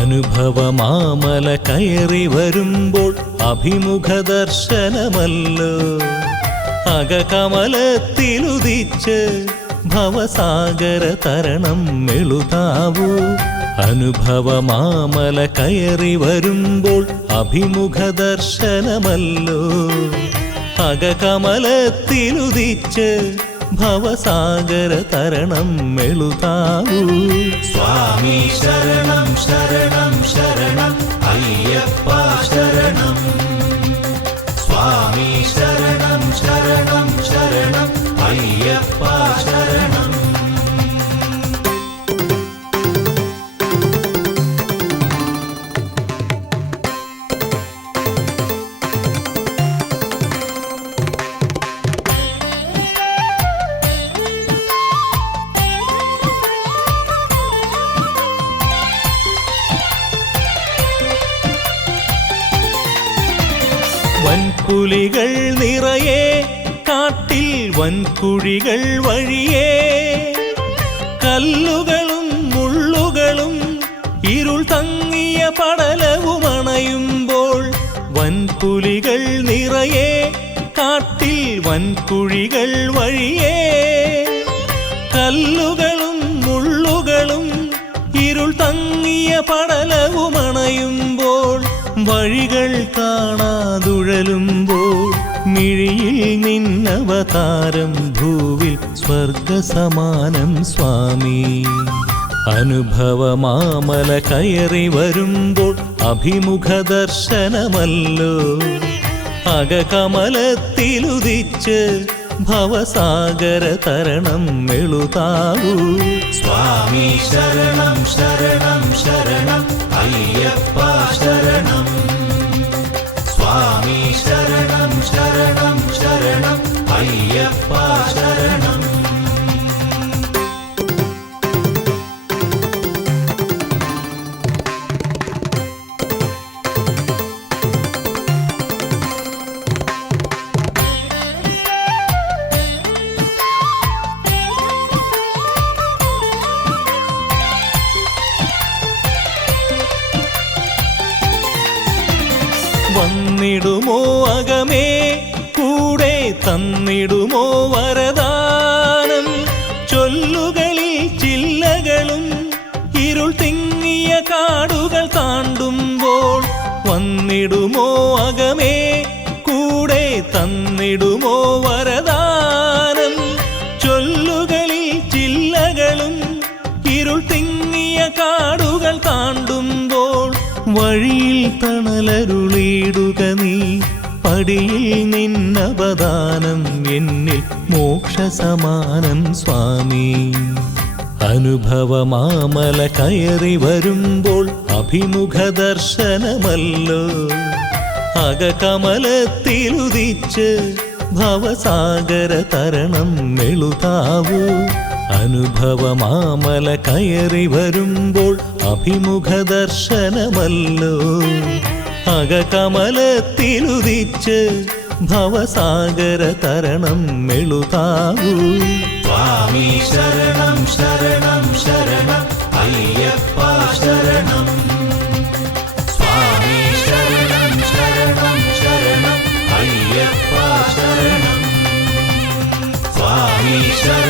അനുഭവമാമല കയറി വരുമ്പോൾ അഭിമുഖ ദർശനമല്ലോ അകകമലത്തിലുദിച്ച് ഭവസാഗര തരണം എഴുതാവൂ അനുഭവമാമല കയറി വരുമ്പോൾ അഭിമുഖ ദർശനമല്ലോ അകകമലത്തിലുദിച്ച് ഭവസാഗര തരണം എഴുതാവൂ സ്വാമി ശരണം ശരണം ശരണം അയ്യപ്പ ശരണം സ്വാമി ശരണം ശരണം ശരണം അയ്യപ്പ ശരണം വൻപുലികൾ നിറയെ കാട്ടിൽ വൻകുഴികൾ വഴിയേ കല്ലുകളും മുള്ളുകളും ഇരുൾ തങ്ങിയ പടലവും അണയുമ്പോൾ വൻപുലികൾ നിറയെ കാട്ടിൽ വൻകുഴികൾ വഴിയേ കല്ലുകളും മുള്ളുകളും ഇരുൾ തങ്ങിയ പടലവും അണയുമ്പോൾ വഴികൾ കാണാതുഴലുമ്പോൾ മിഴിയിൽ നിന്നവതാരം ഭൂവിൽ സ്വർഗസമാനം സ്വാമി അനുഭവമാമല കയറി വരുമ്പോൾ അഭിമുഖ ദർശനമല്ലോ അകകമലത്തിലുദിച്ച് ഭവസാഗര തരണം എഴുതാവൂ സ്വാമി ശരണം ശരണം ശരണം അയ്യപ്പ ശരണം സ്വാമി ശരണം ശരണം ശരണം അയ്യപ്പ ശരണം വന്നിടുമോ അകമേ കൂടെ തന്നിടുമോ വരദാനം ചൊല്ലുകളിൽ ചില്ലകളും ഇരുൾ തിങ്ങിയ കാടുകൾ താണ്ടുമ്പോൾ വന്നിടുമോ അകമേ കൂടെ തന്നിടുമോ വരദാനം ചൊല്ലുകളിൽ ചില്ലകളും ഇരുൾ തിങ്ങിയ കാടുകൾ താണ്ടുമ്പോൾ വഴിയിൽ തണലരുളിയിടുക നീ പടിയിൽ നിന്നവദാനം എന്നിൽ മോക്ഷസമാനം സ്വാമി അനുഭവമാമല കയറി വരുമ്പോൾ അഭിമുഖ ദർശനമല്ലോ അകകമലത്തിലുദിച്ച് ഭവസാഗര തരണം എഴുതാവൂ അനുഭവമാമല കയറി വരുമ്പോൾ അഭിമുഖ ദർശനമല്ലോ അകകമലത്തിലുദിച്ച് ഭവസാഗര തരണം എഴുതാവൂ സ്വാമി ശരണം ശരണം ശരണം അയ്യപ്പ ശരണം സ്വാമി ശരണം ശരണം ശരണം അയ്യപ്പ ശരണം സ്വാമി ശരണം